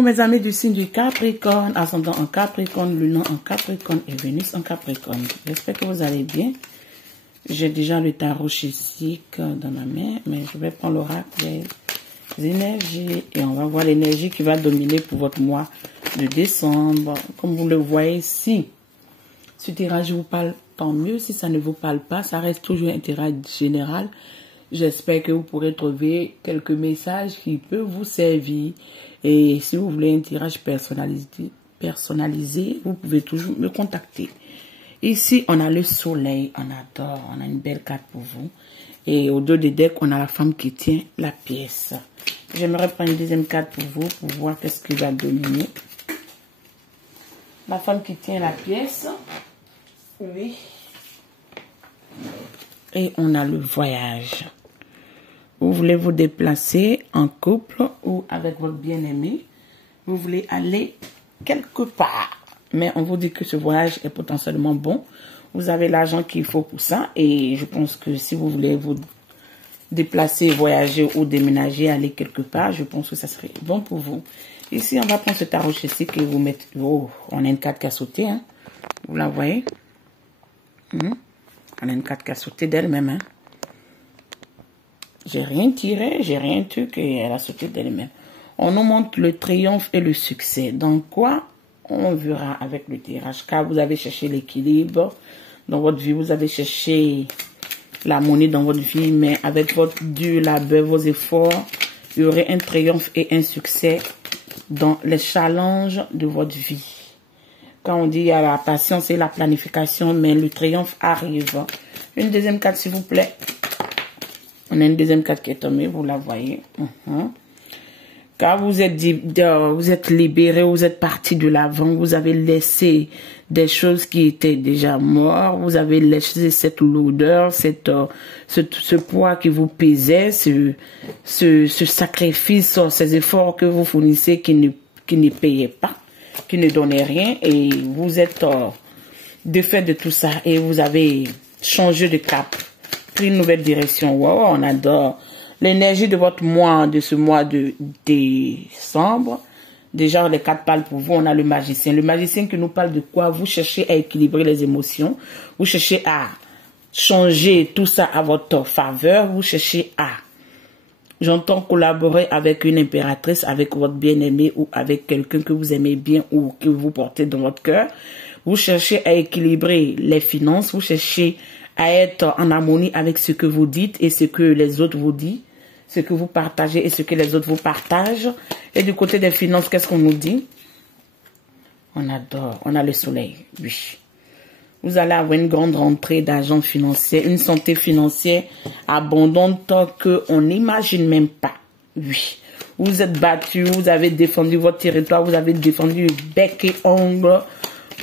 Bonjour mes amis du signe du Capricorne, ascendant en Capricorne, lunan en Capricorne et Vénus en Capricorne. J'espère que vous allez bien. J'ai déjà le tarot chissique dans ma main, mais je vais prendre l'oracle des énergies et on va voir l'énergie qui va dominer pour votre mois de décembre. Comme vous le voyez ici, ce tirage vous parle, tant mieux. Si ça ne vous parle pas, ça reste toujours un tirage général. J'espère que vous pourrez trouver quelques messages qui peuvent vous servir. Et si vous voulez un tirage personnalisé, vous pouvez toujours me contacter. Ici, on a le soleil, on adore, on a une belle carte pour vous. Et au dos des decks, on a la femme qui tient la pièce. J'aimerais prendre une deuxième carte pour vous, pour voir qu'est-ce qui va dominer. La femme qui tient la pièce. Oui. Et on a le voyage. Vous voulez vous déplacer en couple ou avec votre bien-aimé. Vous voulez aller quelque part. Mais on vous dit que ce voyage est potentiellement bon. Vous avez l'argent qu'il faut pour ça. Et je pense que si vous voulez vous déplacer, voyager ou déménager, aller quelque part, je pense que ça serait bon pour vous. Ici, on va prendre ce tarot ici que vous mettez. Oh, on a une carte qui a sauté. Hein. Vous la voyez? On a une carte qui a sauté d'elle-même. Hein. J'ai rien tiré, j'ai rien truqué, elle a sauté d'elle-même. On nous montre le triomphe et le succès. Donc quoi? On verra avec le tirage. Car vous avez cherché l'équilibre dans votre vie, vous avez cherché l'harmonie dans votre vie, mais avec votre dur labeur, vos efforts, il y aurait un triomphe et un succès dans les challenges de votre vie. Quand on dit il y a la patience et la planification, mais le triomphe arrive. Une deuxième carte, s'il vous plaît. On a une deuxième carte qui est tombée, vous la voyez. Car vous êtes libéré, vous êtes parti de l'avant, vous avez laissé des choses qui étaient déjà mortes, vous avez laissé cette lourdeur, ce poids qui vous pesait, ce sacrifice, ces efforts que vous fournissez qui ne payaient pas, qui ne donnaient rien, et vous êtes défait de tout ça et vous avez changé de cap. Une nouvelle direction. Wow, on adore l'énergie de votre mois, de ce mois de décembre. Déjà, les cartes parlent pour vous. On a le magicien. Le magicien qui nous parle de quoi? Vous cherchez à équilibrer les émotions. Vous cherchez à changer tout ça à votre faveur. Vous cherchez à, j'entends, collaborer avec une impératrice, avec votre bien-aimé ou avec quelqu'un que vous aimez bien ou que vous portez dans votre cœur. Vous cherchez à équilibrer les finances. Vous cherchez à être en harmonie avec ce que vous dites et ce que les autres vous disent, ce que vous partagez et ce que les autres vous partagent. Et du côté des finances, qu'est-ce qu'on nous dit? On adore, on a le soleil, oui. Vous allez avoir une grande rentrée d'argent financier, une santé financière abondante qu'on n'imagine même pas, oui. Vous êtes battu, vous avez défendu votre territoire, vous avez défendu bec et ongle,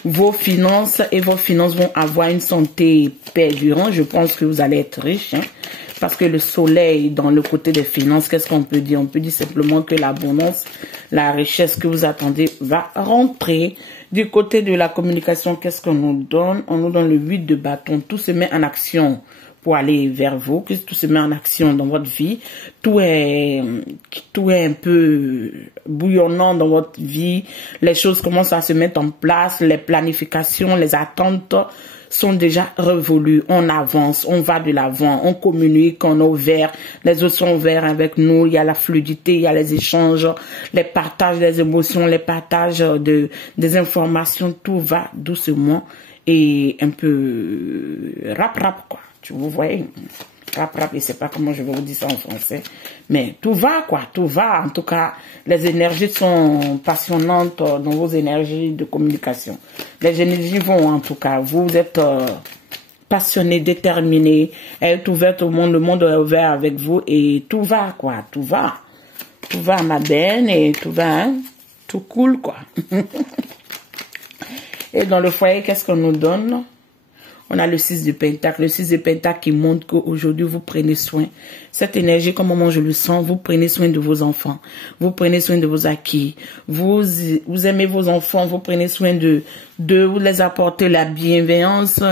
vos finances, et vos finances vont avoir une santé perdurante. Je pense que vous allez être riche, hein, parce que le soleil dans le côté des finances, qu'est-ce qu'on peut dire? On peut dire simplement que l'abondance, la richesse que vous attendez va rentrer. Du côté de la communication, qu'est-ce qu'on nous donne? On nous donne le 8 de bâton. Tout se met en action pour aller vers vous, que tout se met en action dans votre vie. Tout est un peu bouillonnant dans votre vie. Les choses commencent à se mettre en place. Les planifications, les attentes sont déjà révolues. On avance, on va de l'avant, on communique, on est ouvert. Les autres sont ouverts avec nous. Il y a la fluidité, il y a les échanges, les partages des émotions, les partages des informations. Tout va doucement et un peu rap, quoi. Vous voyez, rap, je sais pas comment je vais vous dire ça en français, mais tout va, quoi, tout va. En tout cas, les énergies sont passionnantes dans vos énergies de communication. Les énergies vont, en tout cas, vous êtes passionné, déterminé, elle est ouverte au monde, le monde est ouvert avec vous et tout va, quoi, tout va. Tout va, ma belle, et tout va, hein, tout cool, quoi. Et dans le foyer, qu'est-ce qu'on nous donne? On a le 6 de Pentacle. Le 6 de Pentacle qui montre qu'aujourd'hui, vous prenez soin. Cette énergie, comme moi je le sens, vous prenez soin de vos enfants. Vous prenez soin de vos acquis. Vous aimez vos enfants. Vous prenez soin de vous les apporter la bienveillance,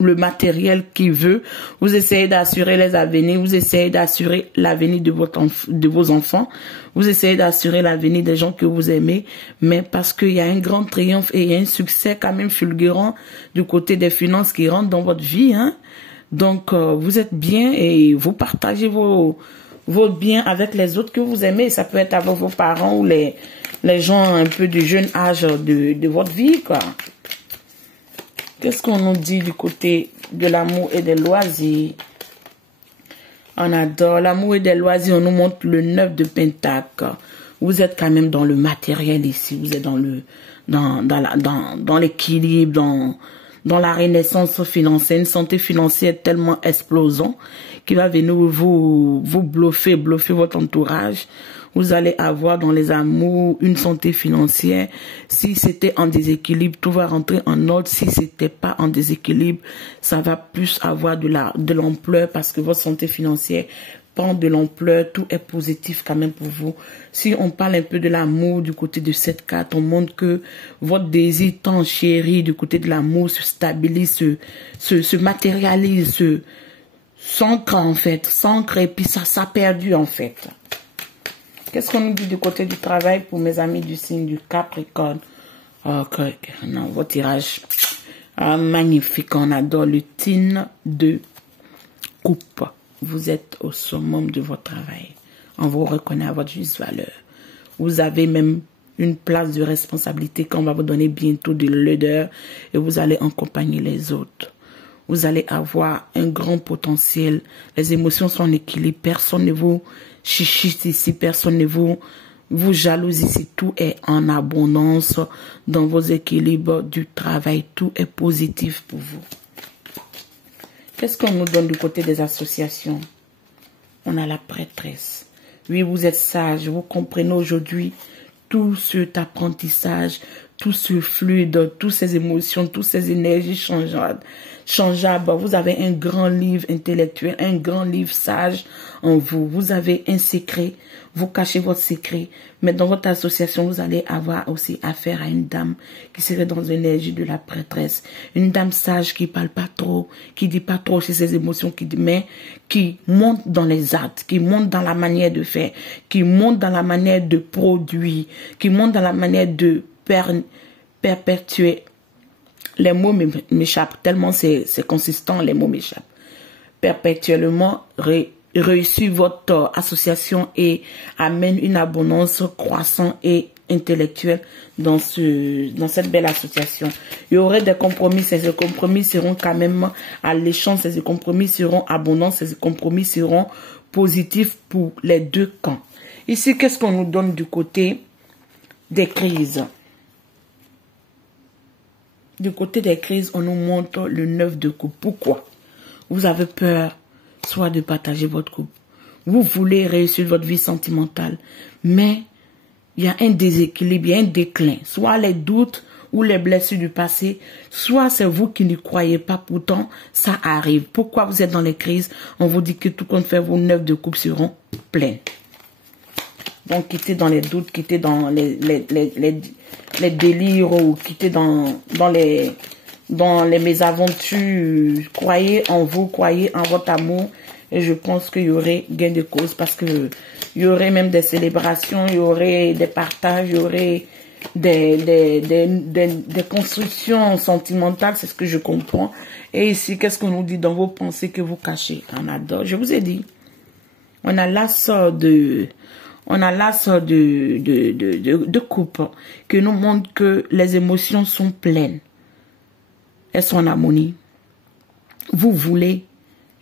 le matériel qui veut. Vous essayez d'assurer les avenirs, vous essayez d'assurer l'avenir de vos enfants, vous essayez d'assurer l'avenir des gens que vous aimez, mais parce qu'il y a un grand triomphe et il y a un succès quand même fulgurant du côté des finances qui rentrent dans votre vie, hein. Donc, vous êtes bien et vous partagez vos biens avec les autres que vous aimez. Ça peut être avec vos parents ou les gens un peu du jeune âge de votre vie, quoi. Qu'est-ce qu'on nous dit du côté de l'amour et des loisirs? On adore l'amour et des loisirs. On nous montre le 9 de Pentacle. Vous êtes quand même dans le matériel ici. Vous êtes dans l'équilibre, dans la renaissance financière. Une santé financière tellement explosante qui va venir vous bluffer votre entourage. Vous allez avoir dans les amours une santé financière. Si c'était en déséquilibre, tout va rentrer en ordre. Si c'était pas en déséquilibre, ça va plus avoir de l'ampleur parce que votre santé financière prend de l'ampleur. Tout est positif quand même pour vous. Si on parle un peu de l'amour du côté de cette carte, on montre que votre désir tant chéri du côté de l'amour se stabilise, se matérialise, s'ancre en fait, s'ancre et puis ça perdure en fait. Qu'est-ce qu'on nous dit du côté du travail pour mes amis du signe du Capricorne? Ok, non, votre tirage magnifique, on adore le signe de coupe. Vous êtes au summum de votre travail. On vous reconnaît à votre juste valeur. Vous avez même une place de responsabilité qu'on va vous donner bientôt de l'odeur et vous allez accompagner les autres. Vous allez avoir un grand potentiel. Les émotions sont en équilibre. Personne ne vous chichite ici. Personne ne vous jalouse ici. Tout est en abondance dans vos équilibres du travail. Tout est positif pour vous. Qu'est-ce qu'on nous donne du côté des associations? On a la prêtresse. Oui, vous êtes sage. Vous comprenez aujourd'hui tout cet apprentissage, tout ce fluide, toutes ces émotions, toutes ces énergies changeables. Vous avez un grand livre intellectuel, un grand livre sage en vous. Vous avez un secret, vous cachez votre secret. Mais dans votre association, vous allez avoir aussi affaire à une dame qui serait dans l'énergie de la prêtresse. Une dame sage qui parle pas trop, qui dit pas trop sur ses émotions, mais qui monte dans les actes, qui monte dans la manière de faire, qui monte dans la manière de produire, qui monte dans la manière de perpétuer. Les mots m'échappent tellement c'est consistant, les mots m'échappent. Perpétuellement réussir votre association et amène une abondance croissante et intellectuelle dans cette belle association. Il y aurait des compromis, ces compromis seront quand même alléchants, ces compromis seront abondants, ces compromis seront positifs pour les deux camps. Ici, qu'est-ce qu'on nous donne du côté des crises? Du côté des crises, on nous montre le 9 de coupe. Pourquoi? Vous avez peur, soit de partager votre couple. Vous voulez réussir votre vie sentimentale, mais il y a un déséquilibre, il y a un déclin. Soit les doutes ou les blessures du passé, soit c'est vous qui ne croyez pas, pourtant ça arrive. Pourquoi vous êtes dans les crises? On vous dit que tout compte fait, vos 9 de coupe seront pleins. Donc, quittez dans les doutes, quittez dans les délires ou quittez dans les mésaventures. Croyez en vous, croyez en votre amour. Et je pense qu'il y aurait gain de cause parce que il y aurait même des célébrations, il y aurait des partages, il y aurait des constructions sentimentales. C'est ce que je comprends. Et ici, qu'est-ce qu'on nous dit dans vos pensées que vous cachez? On adore. Je vous ai dit. On a l'as de coupe qui nous montre que les émotions sont pleines. Elles sont en harmonie. Vous voulez.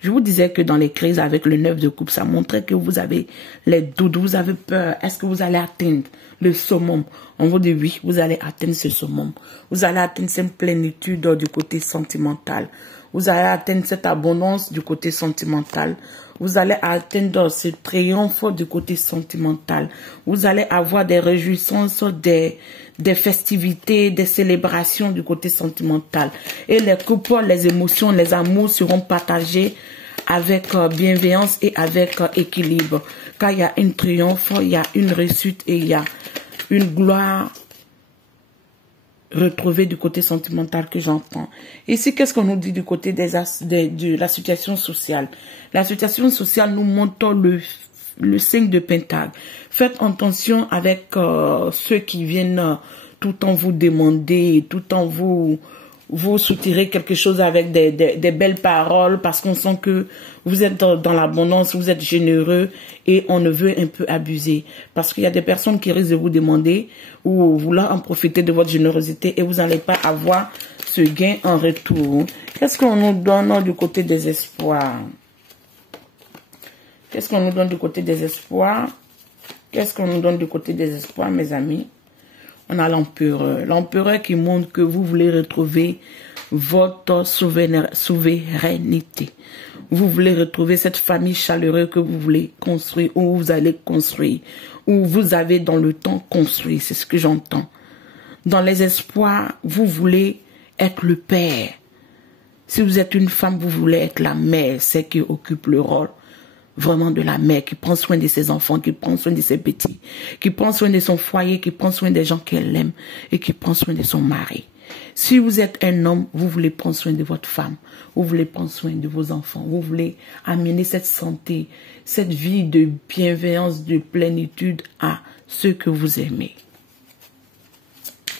Je vous disais que dans les crises avec le 9 de coupe, ça montrait que vous avez les doutes, vous avez peur. Est-ce que vous allez atteindre le summum? On vous dit oui, vous allez atteindre ce summum. Vous allez atteindre cette plénitude du côté sentimental. Vous allez atteindre cette abondance du côté sentimental. Vous allez atteindre ce triomphe du côté sentimental. Vous allez avoir des réjouissances, des festivités, des célébrations du côté sentimental. Et les couples, les émotions, les amours seront partagés avec bienveillance et avec équilibre. Car il y a un triomphe, il y a une réussite et il y a une gloire retrouver du côté sentimental que j'entends. Ici, qu'est-ce qu'on nous dit du côté de la situation sociale? La situation sociale nous montre le 5 de Pentacle. Faites attention avec ceux qui viennent tout en vous demander, tout en vous soutirer quelque chose avec des belles paroles, parce qu'on sent que vous êtes dans l'abondance, vous êtes généreux et on ne veut un peu abuser. Parce qu'il y a des personnes qui risquent de vous demander ou vouloir en profiter de votre générosité et vous n'allez pas avoir ce gain en retour. Qu'est-ce qu'on nous donne du côté des espoirs? Qu'est-ce qu'on nous donne du côté des espoirs? Qu'est-ce qu'on nous donne du côté des espoirs, mes amis? On a l'empereur. L'empereur qui montre que vous voulez retrouver votre souveraineté. Vous voulez retrouver cette famille chaleureuse que vous voulez construire, ou vous allez construire, ou vous avez dans le temps construit. C'est ce que j'entends. Dans les espoirs, vous voulez être le père. Si vous êtes une femme, vous voulez être la mère, celle qui occupe le rôle vraiment de la mère, qui prend soin de ses enfants, qui prend soin de ses petits, qui prend soin de son foyer, qui prend soin des gens qu'elle aime et qui prend soin de son mari. Si vous êtes un homme, vous voulez prendre soin de votre femme, vous voulez prendre soin de vos enfants, vous voulez amener cette santé, cette vie de bienveillance, de plénitude à ceux que vous aimez.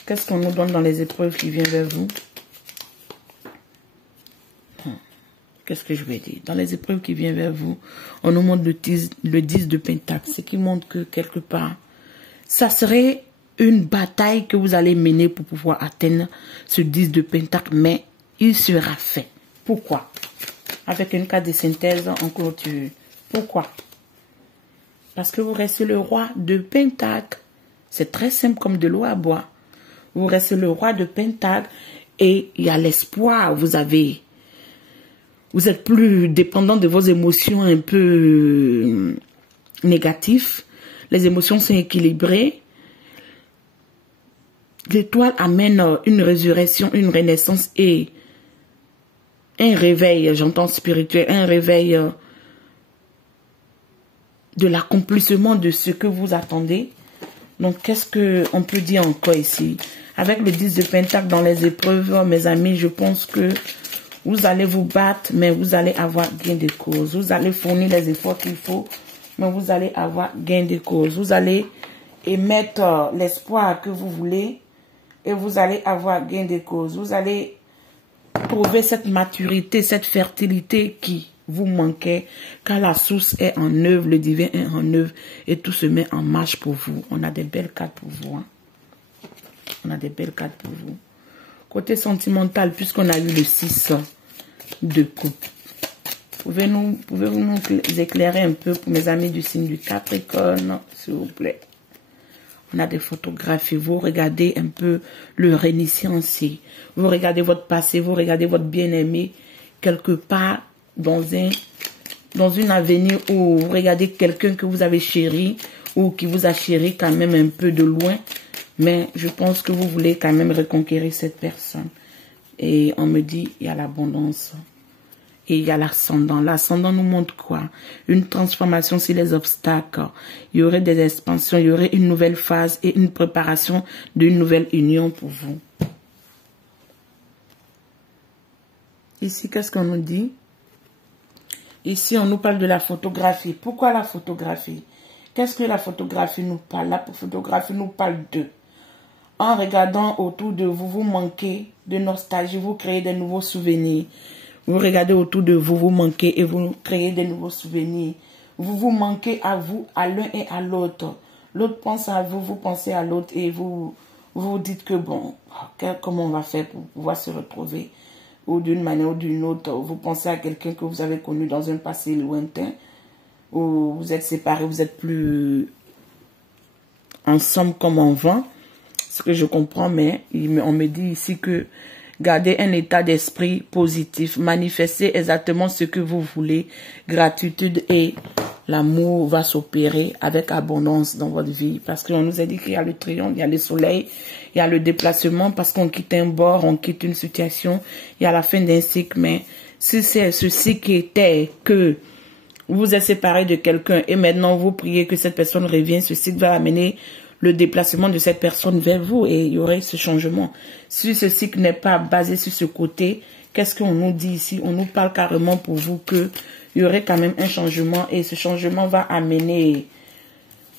Qu'est-ce qu'on nous donne dans les épreuves qui viennent vers vous? Qu'est-ce que je vais dire? Dans les épreuves qui viennent vers vous, on nous montre le 10 de Pentacle, ce qui montre que quelque part, ça serait une bataille que vous allez mener pour pouvoir atteindre ce 10 de Pentacle, mais il sera fait. Pourquoi? Avec une carte de synthèse en clôture. Pourquoi? Parce que vous restez le roi de Pentacle. C'est très simple comme de l'eau à boire. Vous restez le roi de Pentacle et il y a l'espoir. Vous êtes plus dépendant de vos émotions un peu négatives. Les émotions sont équilibrées. L'étoile amène une résurrection, une renaissance et un réveil, j'entends spirituel, un réveil de l'accomplissement de ce que vous attendez. Donc, qu'est-ce qu'on peut dire encore ici? Avec le 10 de Pentacle dans les épreuves, mes amis, je pense que vous allez vous battre, mais vous allez avoir gain de cause. Vous allez fournir les efforts qu'il faut, mais vous allez avoir gain de cause. Vous allez émettre l'espoir que vous voulez et vous allez avoir gain de cause. Vous allez trouver cette maturité, cette fertilité qui vous manquait, car la source est en œuvre, le divin est en œuvre et tout se met en marche pour vous. On a des belles cartes pour vous. Hein? On a des belles cartes pour vous. Côté sentimental, puisqu'on a eu le 6 de coupe, pouvez-vous nous éclairer un peu pour mes amis du signe du Capricorne, s'il vous plaît? On a des photographies, vous regardez un peu le réinitiancier, vous regardez votre passé, vous regardez votre bien-aimé quelque part dans une avenir où vous regardez quelqu'un que vous avez chéri ou qui vous a chéri quand même un peu de loin. Mais je pense que vous voulez quand même reconquérir cette personne. Et on me dit, il y a l'abondance. Et il y a l'ascendant. L'ascendant nous montre quoi? Une transformation sur les obstacles. Il y aurait des expansions, il y aurait une nouvelle phase et une préparation d'une nouvelle union pour vous. Ici, qu'est-ce qu'on nous dit? Ici, on nous parle de la photographie. Pourquoi la photographie? Qu'est-ce que la photographie nous parle? La photographie nous parle de... En regardant autour de vous, vous manquez de nostalgie, vous créez de nouveaux souvenirs. Vous regardez autour de vous, vous manquez et vous créez de nouveaux souvenirs. Vous vous manquez à vous, à l'un et à l'autre. L'autre pense à vous, vous pensez à l'autre et vous vous dites que bon, comment on va faire pour pouvoir se retrouver? Ou d'une manière ou d'une autre, vous pensez à quelqu'un que vous avez connu dans un passé lointain, ou vous êtes séparés, vous êtes plus ensemble comme avant. Ce que je comprends, mais on me dit ici que gardez un état d'esprit positif, manifestez exactement ce que vous voulez, gratitude et l'amour va s'opérer avec abondance dans votre vie. Parce qu'on nous a dit qu'il y a le triomphe, il y a le soleil, il y a le déplacement parce qu'on quitte un bord, on quitte une situation, il y a la fin d'un cycle. Mais si c'est ceci qui était que vous êtes séparé de quelqu'un et maintenant vous priez que cette personne revienne, ce cycle va amener le déplacement de cette personne vers vous et il y aurait ce changement. Si ce cycle n'est pas basé sur ce côté, qu'est-ce qu'on nous dit ici? On nous parle carrément pour vous que il y aurait quand même un changement et ce changement va amener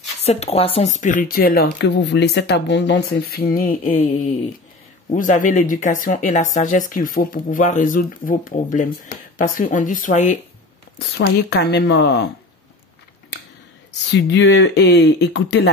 cette croissance spirituelle que vous voulez, cette abondance infinie et vous avez l'éducation et la sagesse qu'il faut pour pouvoir résoudre vos problèmes. Parce qu'on dit soyez quand même studieux et écoutez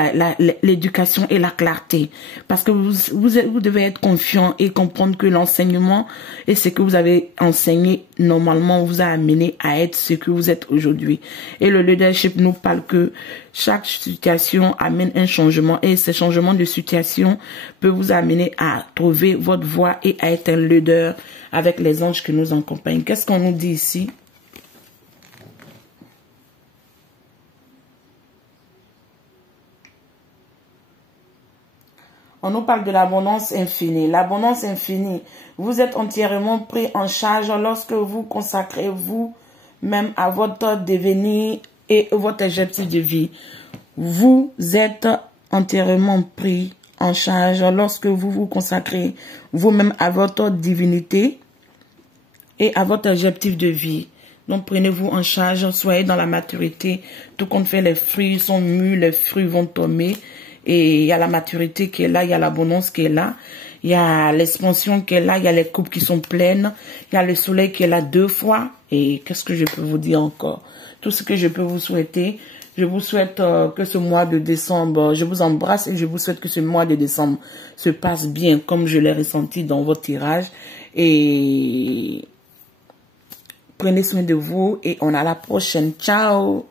l'éducation et la clarté. Parce que vous devez être confiant et comprendre que l'enseignement et ce que vous avez enseigné normalement vous a amené à être ce que vous êtes aujourd'hui. Et le leadership nous parle que chaque situation amène un changement et ce changement de situation peut vous amener à trouver votre voie et à être un leader avec les anges qui nous accompagnent. Qu'est-ce qu'on nous dit ici? On nous parle de l'abondance infinie. L'abondance infinie, vous êtes entièrement pris en charge lorsque vous consacrez vous-même à votre devenir et votre objectif de vie. Vous êtes entièrement pris en charge lorsque vous vous consacrez vous-même à votre divinité et à votre objectif de vie. Donc prenez-vous en charge, soyez dans la maturité. Tout compte fait, les fruits sont mûrs, les fruits vont tomber. Et il y a la maturité qui est là, il y a l'abondance qui est là, il y a l'expansion qui est là, il y a les coupes qui sont pleines, il y a le soleil qui est là 2 fois. Et qu'est-ce que je peux vous dire encore? Tout ce que je peux vous souhaiter, je vous souhaite que ce mois de décembre, je vous embrasse et je vous souhaite que ce mois de décembre se passe bien comme je l'ai ressenti dans votre tirage. Et prenez soin de vous et on a la prochaine. Ciao!